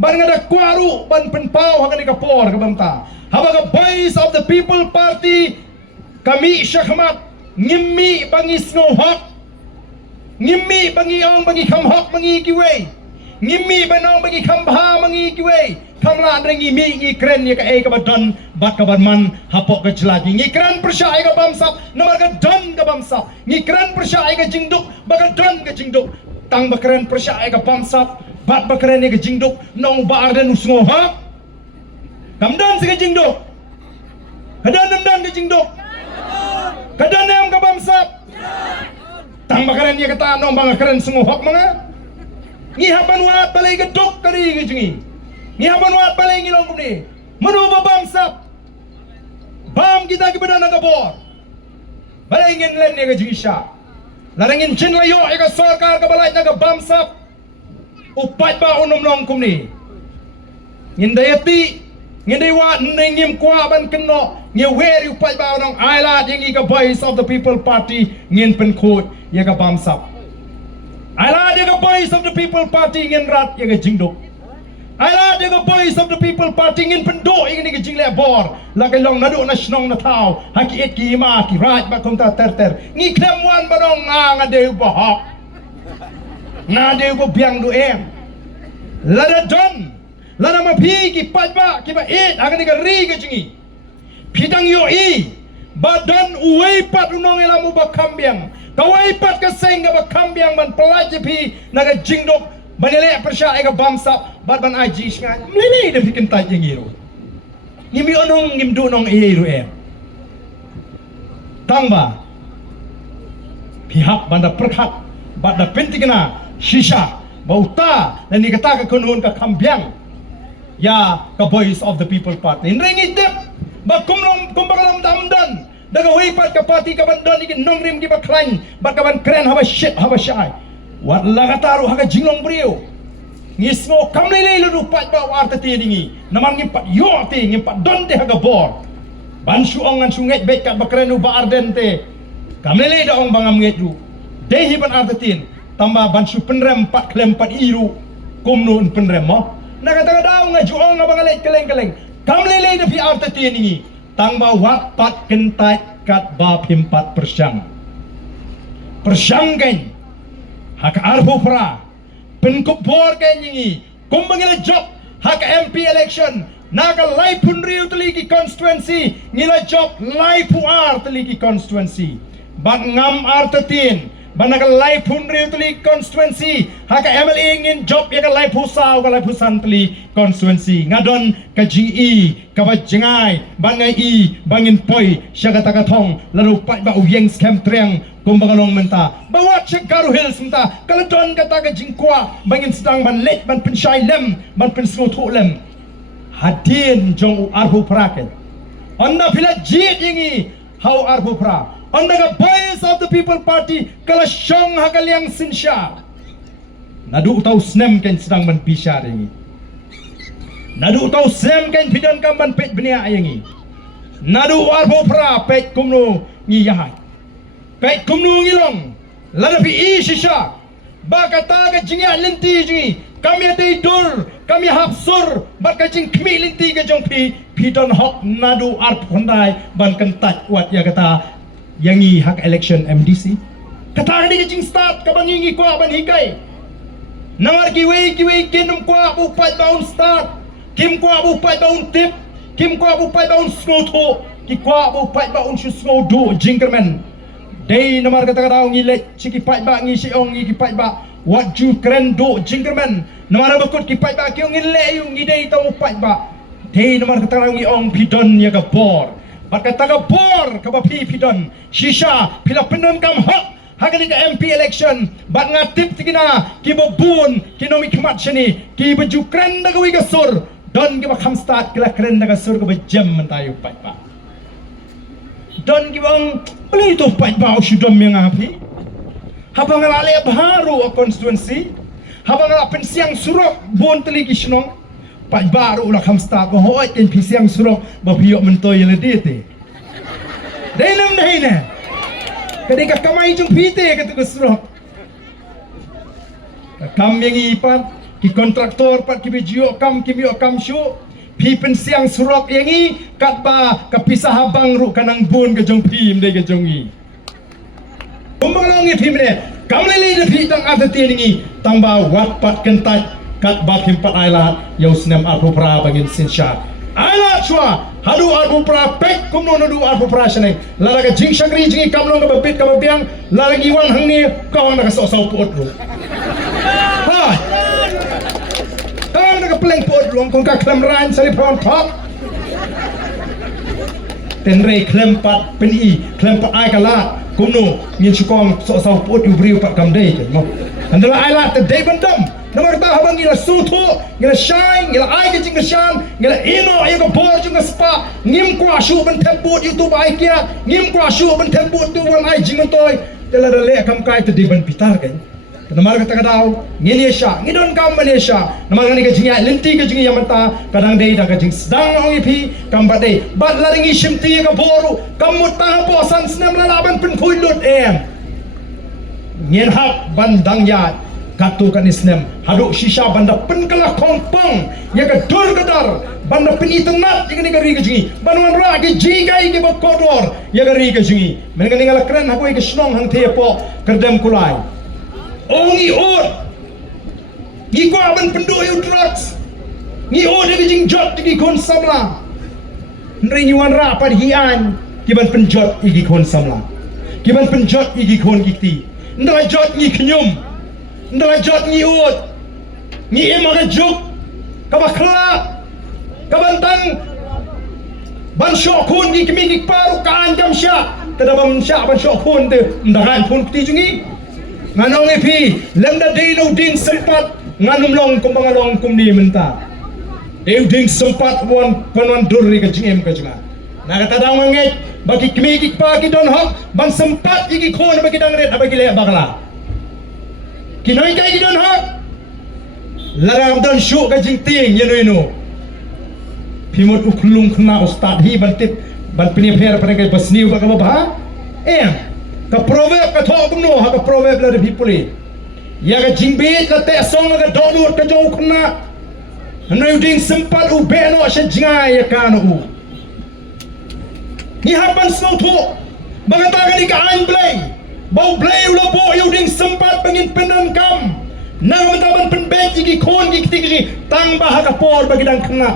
ban ngada kwaru ban penpau hagan kapor kabamta habaga Voice of the People Party kami syahmat ngimmi bangis ngohak ngimmi bangi ong bangi kamhak bangi kiwe ngimmi banong bangi kambha bangi kiwe kamla drengi mi ngi kren ya ka e ka badon bat ka man hapok ka chlagi ngi kren persya ai ka bamsap nomor ka don ka bamsap ngi kren persya ai ka jingduk baka don ka jingduk tang bakren persya ai ka bamsap bat bakren ka jingduk nong ba arden usngo ha kamdan sa ka jingduk kadan ka jingduk kadan am ka bamsap tang bakren ya kata nong bang kren sungo hak mga ngi haban wat balai ka dok kari ka jingi ngi haban wat balai ngi long kumni manu ba bamsap bam kita kepada nagabor balai ngin len ne ka jingi sya larangin chin layo ka sarkar ka balai naga bamsap upat ba unom long kumni ngindayati ngindewa ngim kwa ban kenno ngi weri upat ba unong aila jingi ka Voice of the People Party ngin penkot ya ka bamsap aila dia ka Voice of the People Party ngin rat ya ka jingdok aila dia ka Voice of the People Party ngin pendok ya ni ka jingle bor la ka long nadu na snong na tau haki et ki ma ki rat ba kom ta ter ngi klemwan ba dong nga de ba ha na de ko biang du em la da don la na ma phi ki pat ba ki ba et aga ni ka ri ka jingi pidang yo i ba don uwei pat unong elamu ba kambiang kawai pat ka seng ka ba kambiang ban pelaji pi naga jingdok banile persya ai ka bamsap bat ban aji nga mlini de fikin ta jingiro ngimi onong ngimdu nong iru em tangba pihak banda perkhat banda pentigna shisha bauta dan dikata ka kunun ka kambiang ya ka Voice of the People Party ringi tip ba kumlong kumbagalom damdan daga wipat ka party ka bandon iki nongrim ki ba klain ba ka ban kren haba shit haba shy wat lagataru haga jinglong brio ngismo kamlele lu pat ba warta ti dingi naman ngi pat yo ti ngi pat don te haga bor ban suong ngan sungai bet ka ba kren ba arden te kamlele da ong bangam ngedu dehi ban artatin tamba ban su penrem pat klem pat iru kumnun penrem mo nakata daw nga juong nga bangalet keleng-keleng kamlele da fi artatin ngi tangba wat pat kentai kat ba pimpat persyang kan hak arbo pra penkupor kan yingi kumbangila job hak MP election naga lai pun riu teliki constituency ngila job lai puar teliki constituency bat ngam artatin banaga lai pun riu teliki constituency hak MLA ngin job ya ka lai pusau ka lai pusan teliki constituency ngadon ka GE ka ba jengai bangai i bangin poi syaga takatong lalu pat ba uyeng scam triang kumbangalong menta bawat syagaru hills menta kaladon kata ka jingkwa bangin sedang ban let ban pensyai lem ban pensngotu lem hadin jong arhu praket anda pila jit yingi how arhu pra anda ka Voice of the People Party kala syong hakaliang sinsya nadu tau snem kan sedang ban pisar yingi nadu tau sem kan pidan kamban pet benia yangi nadu arbo pra pet kumno ngi yahat pet kumno ngilong ladapi i shisha bakata ga jingi lenti jingi kami ada dur kami hapsur baka jing kmi lenti ga jong pidan hok nadu arp hondai ban kentat wat ya kata yangi hak election MDC kata ni ga jing start ka bangingi kwa ban hikai nangar kiwe kinum kwa bupat baun start kim kwa bupai baun tip kim kwa bupai baun snoto ki kwa bupai baun snodo jinkerman dei namar kata kata ngile chiki pai ba ngi siong ngi ki pai ba wat ju kren do jinkerman namar bakut ki pai ba ki ngile yu ngi dei tau pai ba dei namar kata ngi ong pidon ya ka bor bat kata ka bor ka ba pidon shisha pila pendon kam hak hagali ka MP election bat ngatip tigina ki bobun kinomi kmat shini ki baju kren da gawi ka sur don ki ba kham start kila kren da ka sur ka ba jam mentayu pai ba don ki bang beli tu pai ba o shudom yang api habang ale baru a constituency habang ala pensiang surok bon teli ki snong pai baru la kham start ko hoy ken pensiang surok ba biok mentoy le dete dalam dahina ketika kamai jung pite ketika surok kam yang ipat ki kontraktor pat ki bijo kam syu pi pen siang surok yangi kat ba kapisah habang ru kanang bun ke jong pi mde ke jongi Kumbalongi pi mde kamleli de pi tang atati ningi tamba wat pat kentat kat ba himpat ailat yau snem arpupra bagin sinsha ailat chua hadu arpupra pek kumno nadu arpupra sheneng lalaga jing shagri jingi kamlong ka bapit ka babiang lalagi wan hangni kawang na kaso puot ru ha kawang na ka pleng puot ru kung ka klem ran sari prawn top tenre klem pat peni klem pat ai kalat kumno ngin sukong so puot yu briu pat kamdei ke mo andala ailat te day bandam Namar ta habang ngila suto, ngila shine, ngila ay ka jinga shan, ngila ino ay ka bor jinga spa, ngim kwa shu ban temput YouTube ay kia, ngim kwa shu ban temput tu wan ay jinga toy, tela dale akam kai te diban pitar kan. Namar ka tagadaw, ngini sha, ngidon kam man sha, namar ngani ka jinga linti ka jinga yamata, kadang dei da ka jing sedang ong ipi, kam bade, bad laringi shimti ka boru, kamut ta po san snem lalaban pen kuilut em. Ngin hap bandang yat. Katu kan isnem hadu shisha banda penkala kompong ya ka dur kadar banda penitenat ya ni gari ka jingi banuan ra ki jigai ki kodor ya gari ka jingi men ngani ngala kran hakoy ka snong hang tepo kerdem kulai ongi or ni ko aban pendo yu drugs ni or de jing jot ki kon samla ndre nyuan ra pad hian ki ban penjot iki kon samla ki ban penjot iki kon kiti ndra jot ni knyum Ndala jot ni ut ni emaga juk kabakla kabantang ban shokun ni kimi ni paru kan jam sya tadabam sya ban shokun te ndahan pun ti jungi nganong epi lemda dino ding sempat nganum long kum bangalong kum ni menta eu ding sempat wan panon durri ka jingem ka junga naga tadang manget bagi kimi ki pa ki don hok ban sempat iki khon bagi dang ret bagi le bakla Kinoy kay gidon ha larang don shu ka jing ting yano yano pimot uklung kena ustad hi bantip ban pinipher pa kay basniw ka ba ka proverb ka thok no ha ka proverb la de pipuli ya ka jing bit la te song ka donut ka jong kena ano ding sempat u beno sya jingay ka no u ni hapan snow to bagata ka ni ka an play bau play ulo po yu ding sempat pengin penan kam nang mataban penbet iki kon iki tigi tang bah ka por bagi dang kena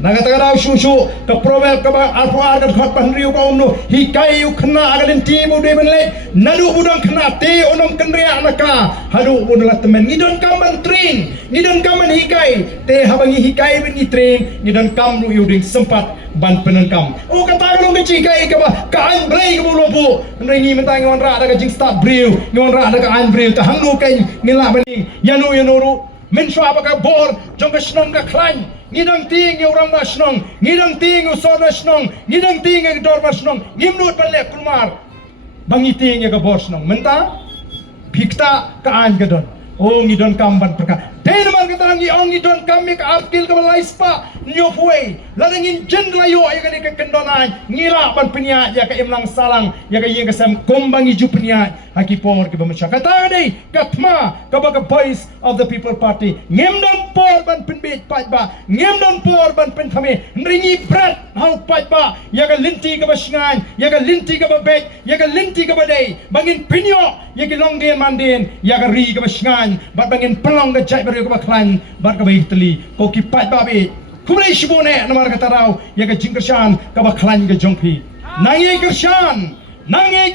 nagataga daw shushu ka proverb ka ba alpuar ka khot pan riu ka umno hikai yu kena agalin timu de benle nadu budang kena te onom kenria naka hadu budala temen ngidon kam train ngidon kam hikai te habangi hikai ben train ngidon kam yu ding sempat ban penengkam oh kata kalau kecil kai ka ba ka an brei ka bulo bu ngi mentang ngon ra da ka jing start brew ngon ra da ka an brew ta hangnu kai ngila baning yanu ru men shwa ba ka bor jong ka snom ka klan ngidang ting yu rang ba snong ngidang ting yu so da snong ngidang ting yu dor ba snong ngimnut ban le kulmar bangi ting yu ka bor snong menta bikta ka an ka don oh ngidon kam ban perka Tena man kata ngi ongi don kami ka apkil ka balai spa nyo puai ladangin jen layo ay ka ni ka kendonan ngila ban penya ya ka imlang salang ya ka yeng ka sam kombang iju penya hakipor ki bamasya kata ni katma ka baga voice of the people party ngemdon por ban penbit patba ngemdon por ban penthame nringi brat hau patba ya ka linti ka basingan ya ka linti ka babet ya ka linti ka badai bangin penyo ya ki longden manden ya ka ri ka basingan bat bangin pelong ka jai ko baklan bar ka baik teli ko ki pat babe kumai shibone namar kata raw ya ka jingkershan ka baklan ka jongpi nangai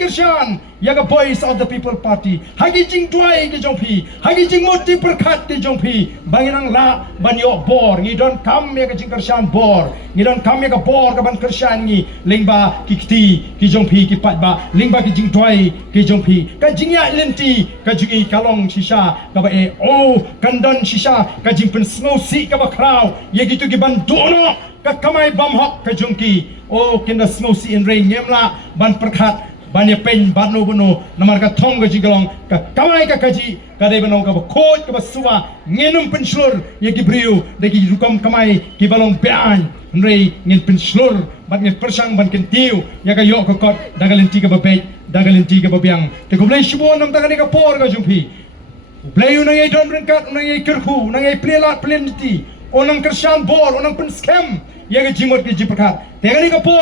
kershan ya ka voice of the people party hagi jing tuai ke jongpi hagi jing moti perkat ke jongpi banginang la banyo bor ngi don kam ya ka jingkershan bor ngi don kam ya ka bor ka ban kershan ngi lingba kikti ki jongpi ki pat ba lingba ki jing tuai ki jongpi ka jingya lenti ka jingi kalong shisha ka ba oh kandon shisha ka jing pen snow si ka ba kraw ya gitu ki ban dono ka kamay bamhok ka jongki oh kinda snow si in rain nyemla ban perkat banya pen batno bono namar ka thong ka jigalong ka kamay ka kaji ka de bono ka khoj ka suwa ngenum penslur ye ki brio de ki rukam kamay ki balong ban rei ngin penslur bat ngin persang ban kentiu ya ka yok ka kot dagalin tiga babet dagalin tiga babyang te ko blai shibon nam tagani ka por ka jumpi Playu nang ay don ringkat, nang ay kerhu, nang ay plelat pleniti, onang kersyam bor, onang pen scam, yang jimot ke jiperkat. Tengah ni kapol.